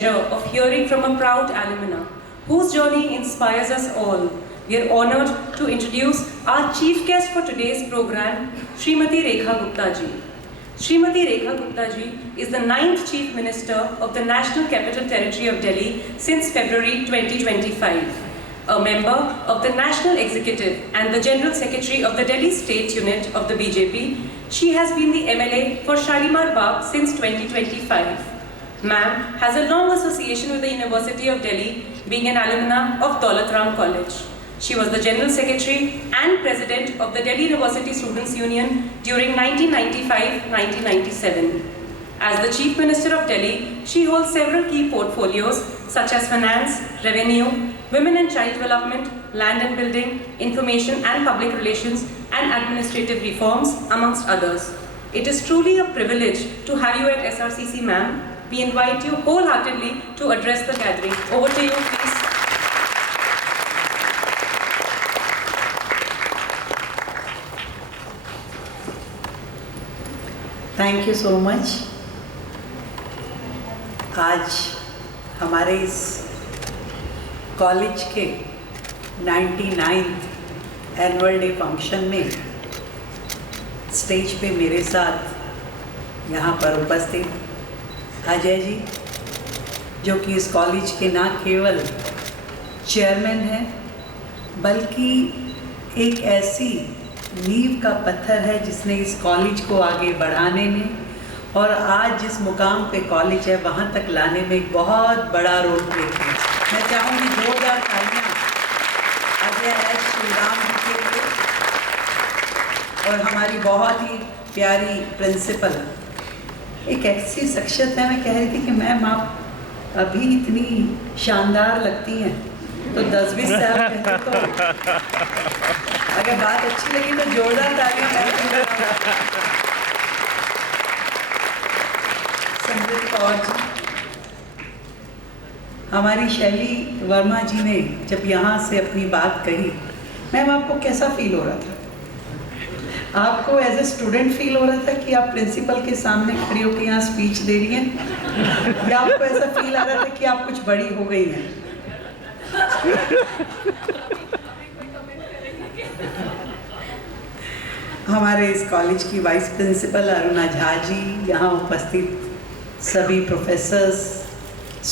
Of hearing from a proud alumna whose journey inspires us all. We are honored to introduce our chief guest for today's program, Srimati Rekha Gupta ji. Srimati Rekha Gupta ji is the 9th Chief Minister of the National Capital Territory of Delhi since February 2025. A member of the National Executive and the General Secretary of the Delhi State Unit of the BJP, she has been the MLA for Shalimar Bagh since 2025. Ma'am has a long association with the University of Delhi, being an alumna of Daulat Ram College. She was the General Secretary and President of the Delhi University Students' Union during 1995-1997. As the Chief Minister of Delhi, she holds several key portfolios such as finance, revenue, women and child development, land and building, information and public relations, and administrative reforms, amongst others. It is truly a privilege to have you at SRCC, ma'am. We invite you wholeheartedly to address the gathering. Over to you, please. Thank you so much. आज हमारे इस college के 99th annual day function में stage पे मेरे साथ यहाँ पर उपस्थित अजय जी, जो कि इस कॉलेज के न केवल चेयरमैन हैं बल्कि एक ऐसी नींव का पत्थर है जिसने इस कॉलेज को आगे बढ़ाने में और आज जिस मुकाम पे कॉलेज है वहाँ तक लाने में एक बहुत बड़ा रोल प्ले किया। मैं चाहूँगी जोरदार तालियाँ अजय एस श्रीराम जी के लिए और हमारी बहुत ही प्यारी प्रिंसिपल। एक ऐसी शख्सियत है, मैं कह रही थी कि मैम आप अभी इतनी शानदार लगती हैं, तो 10-20 साल पहले तो अगर बात अच्छी लगी तो जोरदार तालियां। संजय कौर जी, हमारी शैली वर्मा जी ने जब यहाँ से अपनी बात कही, मैम आपको कैसा फील हो रहा था? आपको एज ए स्टूडेंट फील हो रहा था कि आप प्रिंसिपल के सामने खड़ी होकर यहाँ स्पीच दे रही हैं, या आपको ऐसा फील आ रहा था कि आप कुछ बड़ी हो गई हैं? हमारे इस कॉलेज की वाइस प्रिंसिपल अरुणा झा जी, यहाँ उपस्थित सभी professors,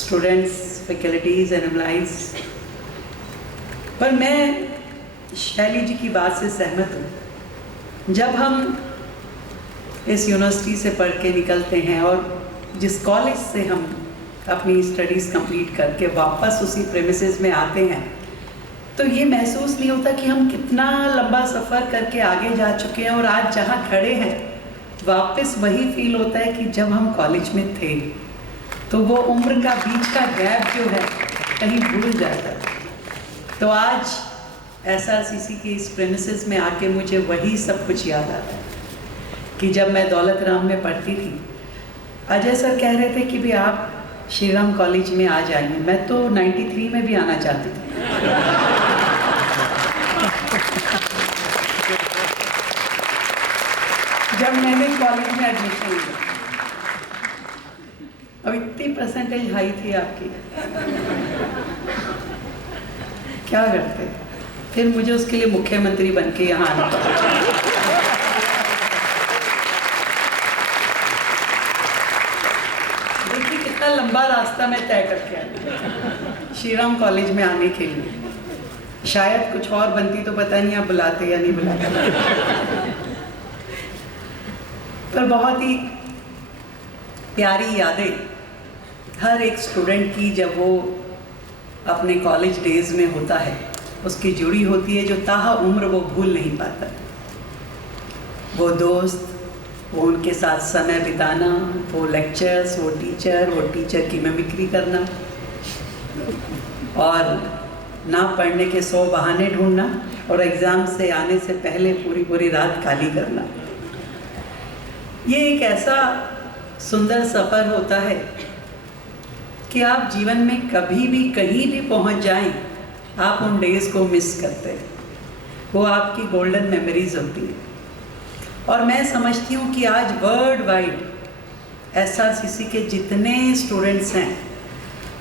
students, faculties and employees. पर मैं शैली जी की बात से सहमत हूँ। जब हम इस यूनिवर्सिटी से पढ़ के निकलते हैं और जिस कॉलेज से हम अपनी स्टडीज़ कंप्लीट करके वापस उसी प्रेमिसेस में आते हैं, तो ये महसूस नहीं होता कि हम कितना लंबा सफ़र करके आगे जा चुके हैं और आज जहाँ खड़े हैं वापस वही फील होता है कि जब हम कॉलेज में थे। तो वो उम्र का बीच का गैप जो है कहीं भूल जाता है। तो आज SRCC के इस प्रेमिसेस में आके मुझे वही सब कुछ याद आता है कि जब मैं दौलत राम में पढ़ती थी, अजय सर कह रहे थे कि भी आप श्रीराम कॉलेज में आ जाइए। मैं तो 93 में भी आना चाहती थी। जब मैंने कॉलेज में एडमिशन लिया, अब इतनी परसेंटेज हाई थी आपकी, क्या करते? फिर मुझे उसके लिए मुख्यमंत्री बन के यहाँ आना पड़ा। देखिए कितना लंबा रास्ता मैं तय करके आई श्रीराम कॉलेज में आने के लिए। शायद कुछ और बनती तो पता नहीं आप बुलाते या नहीं बुलाते। पर बहुत ही प्यारी यादें हर एक स्टूडेंट की जब वो अपने कॉलेज डेज में होता है उसकी जुड़ी होती है, जो ताहा उम्र वो भूल नहीं पाता। वो दोस्त, वो उनके साथ समय बिताना, वो लेक्चर्स, वो टीचर की मिमिक्री करना और ना पढ़ने के 100 बहाने ढूंढना और एग्ज़ाम से आने से पहले पूरी रात खाली करना। ये एक ऐसा सुंदर सफ़र होता है कि आप जीवन में कभी भी कहीं भी पहुंच जाएं, आप उन डेज़ को मिस करते हैं। वो आपकी गोल्डन मेमोरीज होती हैं। और मैं समझती हूँ कि आज वर्ल्ड वाइड SRCC के जितने स्टूडेंट्स हैं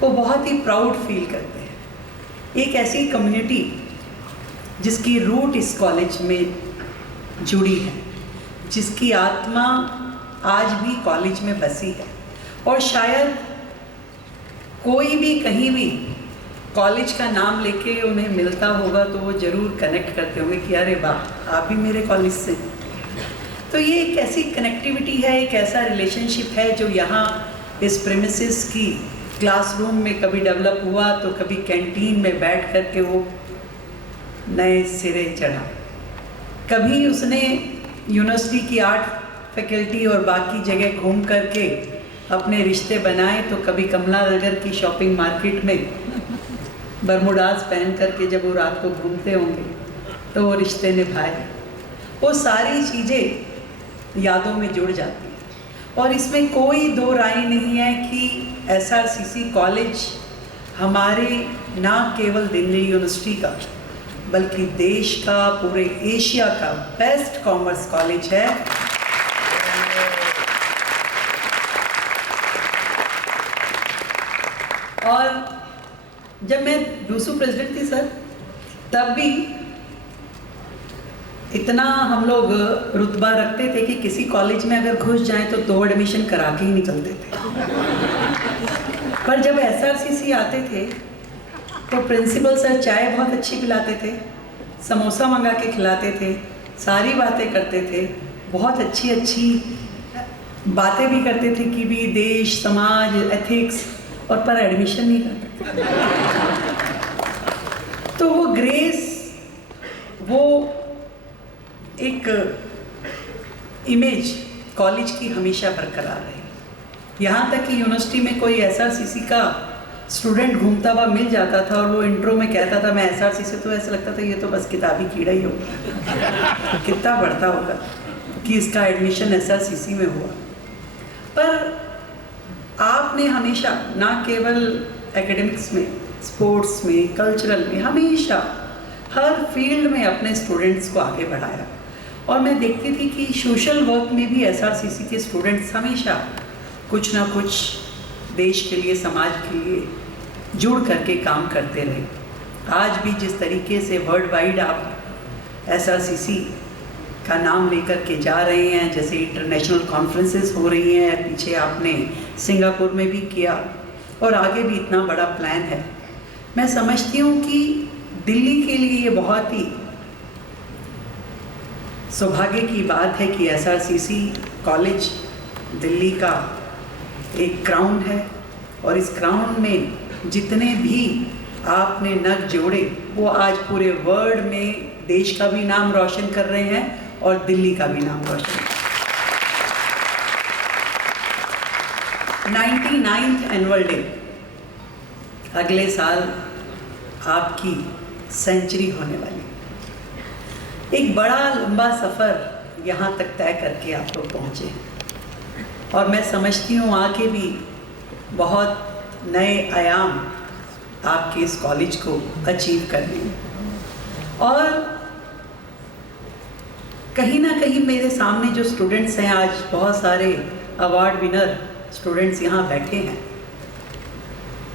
वो बहुत ही प्राउड फील करते हैं। एक ऐसी कम्युनिटी जिसकी रूट इस कॉलेज में जुड़ी है, जिसकी आत्मा आज भी कॉलेज में बसी है, और शायद कोई भी कहीं भी कॉलेज का नाम लेके उन्हें मिलता होगा तो वो ज़रूर कनेक्ट करते होंगे कि अरे वाह, आप भी मेरे कॉलेज से। तो ये एक ऐसी कनेक्टिविटी है, एक ऐसा रिलेशनशिप है जो यहाँ इस प्रेमिसेस की क्लासरूम में कभी डेवलप हुआ तो कभी कैंटीन में बैठ कर के वो नए सिरे चढ़ा। कभी उसने यूनिवर्सिटी की आर्ट फैकल्टी और बाकी जगह घूम करके अपने रिश्ते बनाए, तो कभी कमला नगर की शॉपिंग मार्केट में बरमुडास पहन करके जब वो रात को घूमते होंगे तो वो रिश्ते निभाए। वो सारी चीज़ें यादों में जुड़ जाती हैं, और इसमें कोई दो राय नहीं है कि SRCC कॉलेज हमारे ना केवल दिल्ली यूनिवर्सिटी का बल्कि देश का, पूरे एशिया का बेस्ट कॉमर्स कॉलेज है। और जब मैं डूसू प्रेसिडेंट थी सर, तब भी इतना हम लोग रुतबा रखते थे कि किसी कॉलेज में अगर घुस जाएं तो 2 एडमिशन करा के ही निकलते थे। पर जब SRCC आते थे तो प्रिंसिपल सर चाय बहुत अच्छी पिलाते थे, समोसा मंगा के खिलाते थे, सारी बातें करते थे, बहुत अच्छी अच्छी बातें भी करते थे कि भी देश, समाज, एथिक्स, और पर एडमिशन नहीं करते। तो वो ग्रेस, वो एक इमेज कॉलेज की हमेशा बरकरार रही। यहाँ तक कि यूनिवर्सिटी में कोई SRCC का स्टूडेंट घूमता हुआ मिल जाता था और वो इंट्रो में कहता था मैं SRCC, तो ऐसा लगता था ये तो बस किताबी कीड़ा ही होगा, कितना बढ़ता होगा कि इसका एडमिशन SRCC में हुआ। पर आपने हमेशा ना केवल एकेडमिक्स में, स्पोर्ट्स में, कल्चरल में, हमेशा हर फील्ड में अपने स्टूडेंट्स को आगे बढ़ाया। और मैं देखती थी कि सोशल वर्क में भी SRCC के स्टूडेंट्स हमेशा कुछ ना कुछ देश के लिए, समाज के लिए जुड़ करके काम करते रहे। आज भी जिस तरीके से वर्ल्ड वाइड आप SRCC का नाम लेकर के जा रहे हैं, जैसे इंटरनेशनल कॉन्फ्रेंसेस हो रही हैं, पीछे आपने सिंगापुर में भी किया और आगे भी इतना बड़ा प्लान है, मैं समझती हूँ कि दिल्ली के लिए ये बहुत ही सौभाग्य की बात है कि SRCC कॉलेज दिल्ली का एक क्राउन है, और इस क्राउन में जितने भी आपने नग जोड़े वो आज पूरे वर्ल्ड में देश का भी नाम रोशन कर रहे हैं और दिल्ली का भी नाम रोशन। 99th एनुअल डे, अगले साल आपकी सेंचुरी होने वाली। एक बड़ा लंबा सफ़र यहाँ तक तय करके आप लोग पहुँचे हैं, और मैं समझती हूँ आगे भी बहुत नए आयाम आपके इस कॉलेज को अचीव करने हैं। और कहीं ना कहीं मेरे सामने जो स्टूडेंट्स हैं, आज बहुत सारे अवार्ड विनर स्टूडेंट्स यहाँ बैठे हैं।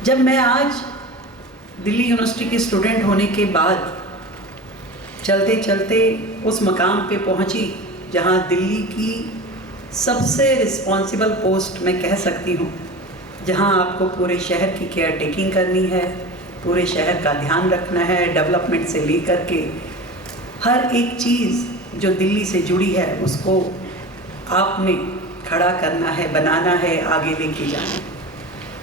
जब मैं आज दिल्ली यूनिवर्सिटी के स्टूडेंट होने के बाद चलते चलते उस मकाम पे पहुँची जहाँ दिल्ली की सबसे रिस्पॉन्सिबल पोस्ट मैं कह सकती हूँ, जहाँ आपको पूरे शहर की केयर टेकिंग करनी है, पूरे शहर का ध्यान रखना है, डेवलपमेंट से लेकर के हर एक चीज़ जो दिल्ली से जुड़ी है उसको आपने खड़ा करना है, बनाना है, आगे लेके जाना है।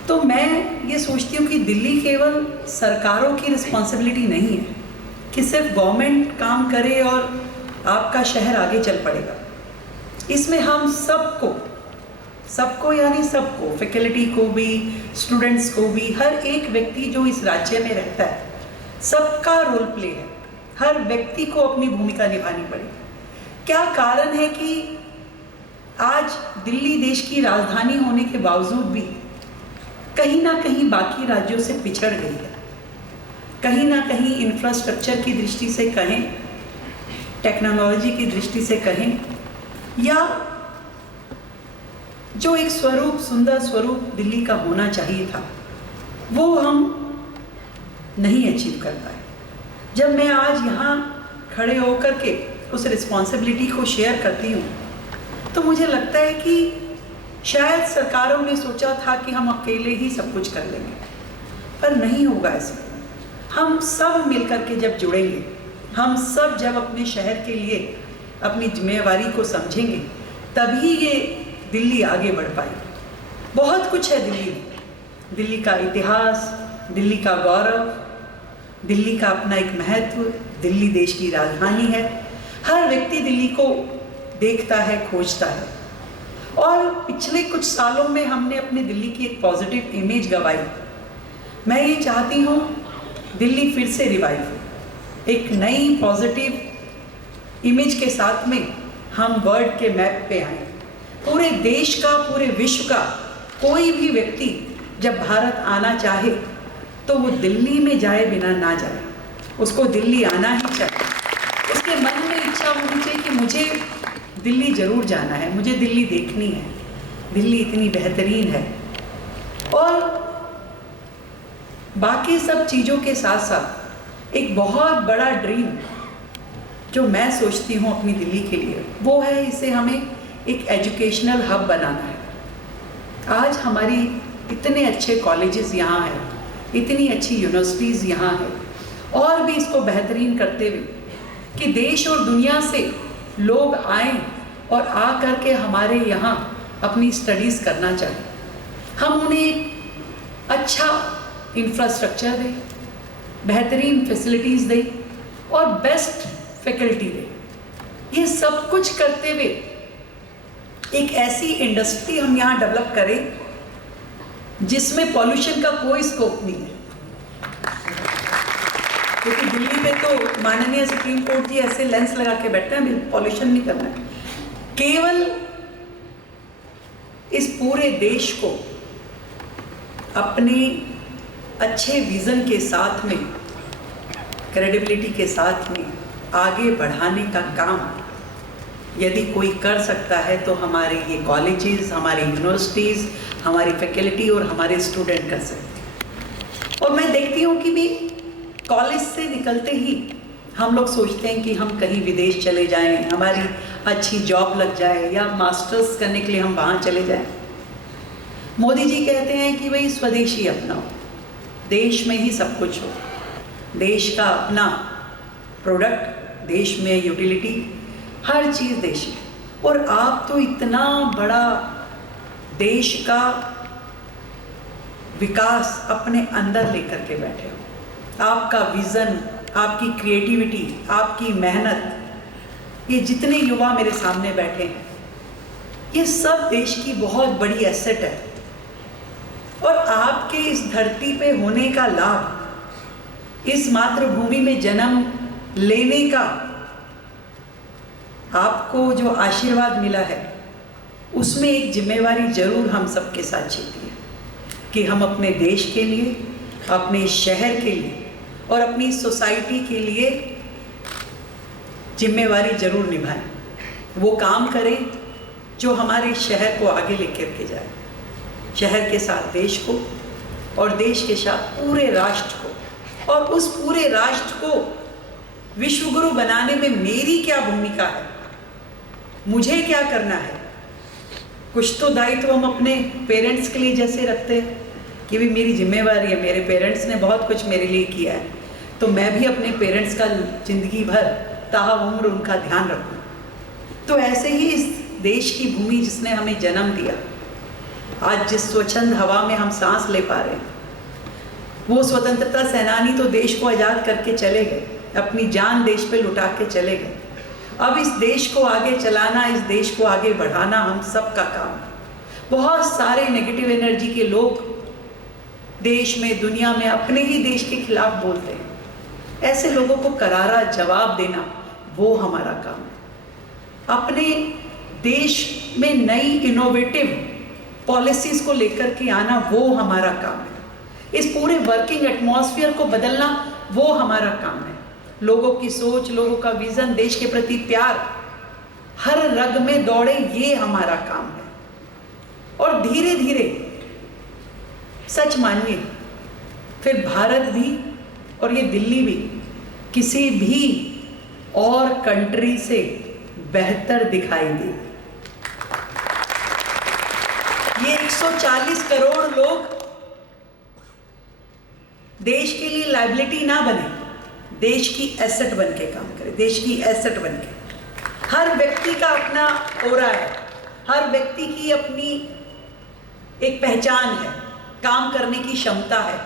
तो मैं ये सोचती हूँ कि दिल्ली केवल सरकारों की रिस्पॉन्सिबिलिटी नहीं है कि सिर्फ गवर्नमेंट काम करे और आपका शहर आगे चल पड़ेगा। इसमें हम सबको यानी सबको, फैकल्टी को भी, स्टूडेंट्स को भी, हर एक व्यक्ति जो इस राज्य में रहता है, सबका रोल प्ले है। हर व्यक्ति को अपनी भूमिका निभानी पड़ेगी। क्या कारण है कि आज दिल्ली देश की राजधानी होने के बावजूद भी कहीं ना कहीं बाकी राज्यों से पिछड़ गई है। कहीं ना कहीं इंफ्रास्ट्रक्चर की दृष्टि से कहें, टेक्नोलॉजी की दृष्टि से कहें, या जो एक स्वरूप, सुंदर स्वरूप दिल्ली का होना चाहिए था, वो हम नहीं अचीव कर पाए। जब मैं आज यहाँ खड़े होकर के उस रिस्पॉन्सिबिलिटी को शेयर करती हूँ तो मुझे लगता है कि शायद सरकारों ने सोचा था कि हम अकेले ही सब कुछ कर लेंगे, पर नहीं होगा ऐसा। हम सब मिलकर के जब जुड़ेंगे, हम सब जब अपने शहर के लिए अपनी जिम्मेवारी को समझेंगे, तभी ये दिल्ली आगे बढ़ पाएगी। बहुत कुछ है दिल्ली में, दिल्ली का इतिहास, दिल्ली का गौरव, दिल्ली का अपना एक महत्व। दिल्ली देश की राजधानी है, हर व्यक्ति दिल्ली को देखता है, खोजता है। और पिछले कुछ सालों में हमने अपनी दिल्ली की एक पॉजिटिव इमेज गंवाई। मैं ये चाहती हूँ दिल्ली फिर से रिवाइव हो, एक नई पॉजिटिव इमेज के साथ में हम वर्ल्ड के मैप पे आए। पूरे देश का, पूरे विश्व का कोई भी व्यक्ति जब भारत आना चाहे तो वो दिल्ली में जाए बिना ना जाए, उसको दिल्ली आना ही चाहिए। उसके मन में इच्छा होनी चाहिए कि मुझे दिल्ली ज़रूर जाना है, मुझे दिल्ली देखनी है, दिल्ली इतनी बेहतरीन है। और बाकी सब चीज़ों के साथ साथ एक बहुत बड़ा ड्रीम जो मैं सोचती हूँ अपनी दिल्ली के लिए, वो है इसे हमें एक एजुकेशनल हब बनाना है। आज हमारी इतने अच्छे कॉलेजेस यहाँ हैं, इतनी अच्छी यूनिवर्सिटीज़ यहाँ हैं, और भी इसको बेहतरीन करते हुए कि देश और दुनिया से लोग आएं और आ कर के हमारे यहाँ अपनी स्टडीज़ करना चाहें। हम उन्हें अच्छा इंफ्रास्ट्रक्चर दें, बेहतरीन फैसिलिटीज़ दें और बेस्ट फैकल्टी दें। ये सब कुछ करते हुए एक ऐसी इंडस्ट्री हम यहाँ डेवलप करें जिसमें पॉल्यूशन का कोई स्कोप नहीं है। क्योंकि दिल्ली में तो माननीय सुप्रीम कोर्ट जी ऐसे लेंस लगा के बैठते हैं, पॉल्यूशन नहीं करना है। केवल इस पूरे देश को अपने अच्छे विजन के साथ में, क्रेडिबिलिटी के साथ में आगे बढ़ाने का काम यदि कोई कर सकता है तो हमारे ये कॉलेजेस, हमारी यूनिवर्सिटीज़, हमारी फैकल्टी और हमारे स्टूडेंट कर सकते हैं। और मैं देखती हूँ कि भी कॉलेज से निकलते ही हम लोग सोचते हैं कि हम कहीं विदेश चले जाएं, हमारी अच्छी जॉब लग जाए या मास्टर्स करने के लिए हम वहाँ चले जाएं। मोदी जी कहते हैं कि भाई स्वदेशी अपनाओ, देश में ही सब कुछ हो, देश का अपना प्रोडक्ट, देश में यूटिलिटी, हर चीज़ देशी। और आप तो इतना बड़ा देश का विकास अपने अंदर लेकर के बैठे हो। आपका विज़न, आपकी क्रिएटिविटी, आपकी मेहनत, ये जितने युवा मेरे सामने बैठे हैं, ये सब देश की बहुत बड़ी एसेट है। और आपके इस धरती पे होने का लाभ, इस मातृभूमि में जन्म लेने का आपको जो आशीर्वाद मिला है, उसमें एक जिम्मेवारी जरूर हम सबके साथ छिपी है कि हम अपने देश के लिए, अपने शहर के लिए और अपनी सोसाइटी के लिए जिम्मेवारी जरूर निभाएं। वो काम करें जो हमारे शहर को आगे लेकर के जाए, शहर के साथ देश को और देश के साथ पूरे राष्ट्र को। और उस पूरे राष्ट्र को विश्वगुरु बनाने में मेरी क्या भूमिका है, मुझे क्या करना है। कुछ तो दायित्व हम अपने पेरेंट्स के लिए जैसे रखते हैं कि भी मेरी जिम्मेवारी है, मेरे पेरेंट्स ने बहुत कुछ मेरे लिए किया है, तो मैं भी अपने पेरेंट्स का ज़िंदगी भर ताउम्र उनका ध्यान रखूं। तो ऐसे ही इस देश की भूमि जिसने हमें जन्म दिया, आज जिस स्वच्छंद हवा में हम सांस ले पा रहे हैं, वो स्वतंत्रता सेनानी तो देश को आज़ाद करके चले गए, अपनी जान देश पे लुटा के चले गए। अब इस देश को आगे चलाना, इस देश को आगे बढ़ाना हम सब का काम है। बहुत सारे नेगेटिव एनर्जी के लोग देश में, दुनिया में अपने ही देश के खिलाफ बोलते हैं। ऐसे लोगों को करारा जवाब देना वो हमारा काम है। अपने देश में नई इनोवेटिव पॉलिसीज़ को लेकर के आना वो हमारा काम है। इस पूरे वर्किंग एटमॉस्फेयर को बदलना वो हमारा काम है। लोगों की सोच, लोगों का विज़न, देश के प्रति प्यार हर रग में दौड़े, ये हमारा काम है। और धीरे धीरे, सच मानिए, फिर भारत भी और ये दिल्ली भी किसी भी और कंट्री से बेहतर दिखाई दे। ये 140 करोड़ लोग देश के लिए लायबिलिटी ना बने, देश की एसेट बन के काम करे, देश की एसेट बन के। हर व्यक्ति का अपना ओरा है, हर व्यक्ति की अपनी एक पहचान है, काम करने की क्षमता है।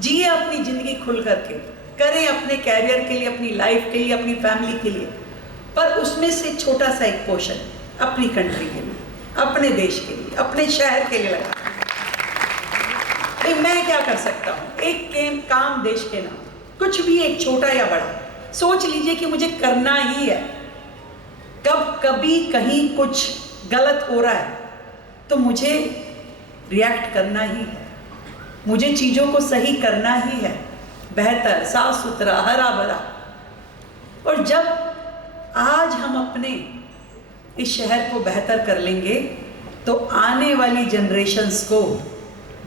जिए अपनी जिंदगी खुल करके, करें अपने कैरियर के लिए, अपनी लाइफ के लिए, अपनी फैमिली के लिए, पर उसमें से छोटा सा एक पोर्शन अपनी कंट्री के लिए, अपने देश के लिए, अपने शहर के लिए लगा। मैं क्या कर सकता हूँ? एक काम देश के नाम, कुछ भी, एक छोटा या बड़ा, सोच लीजिए कि मुझे करना ही है। कभी कहीं कुछ गलत हो रहा है तो मुझे रिएक्ट करना ही है, मुझे चीज़ों को सही करना ही है, बेहतर, साफ सुथरा, हरा भरा। और जब आज हम अपने इस शहर को बेहतर कर लेंगे तो आने वाली जनरेशन्स को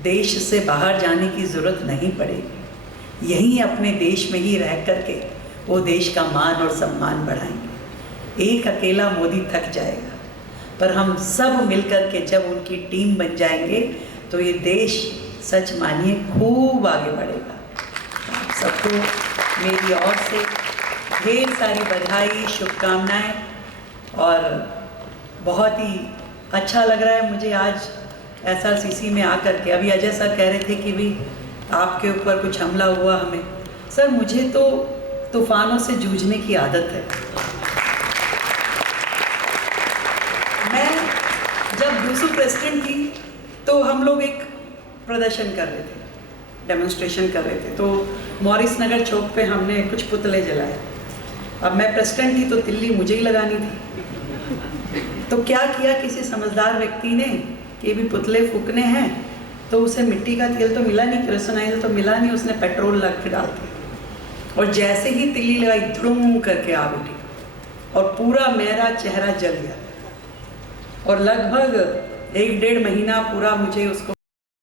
देश से बाहर जाने की ज़रूरत नहीं पड़ेगी। यहीं अपने देश में ही रह करके वो देश का मान और सम्मान बढ़ाएंगे। एक अकेला मोदी थक जाएगा, पर हम सब मिलकर के जब उनकी टीम बन जाएंगे तो ये देश सच मानिए खूब आगे बढ़ेगा। आप सबको मेरी ओर से ढेर सारी बधाई, शुभकामनाएं, और बहुत ही अच्छा लग रहा है मुझे आज SRCC में आकर के। अभी अजय सर कह रहे थे कि भाई आपके ऊपर कुछ हमला हुआ हमें। सर, मुझे तो तूफानों से जूझने की आदत है। मैं जब दूसरी प्रेसिडेंट थी तो हम लोग एक प्रदर्शन कर रहे थे, डेमोन्स्ट्रेशन कर रहे थे, तो मॉरिस नगर चौक पे हमने कुछ पुतले जलाए। अब मैं प्रेसिडेंट थी तो तिल्ली मुझे ही लगानी थी। तो क्या किया किसी समझदार व्यक्ति ने कि भी पुतले फूकने हैं, तो उसे मिट्टी का तेल तो मिला नहीं, केरोसिन तो मिला नहीं, उसने पेट्रोल लग के डाल दिया और जैसे ही तिल्ली लगाई धुम करके आग उठी और पूरा मेरा चेहरा जल गया। और लगभग 1-1.5 महीना पूरा मुझे उसको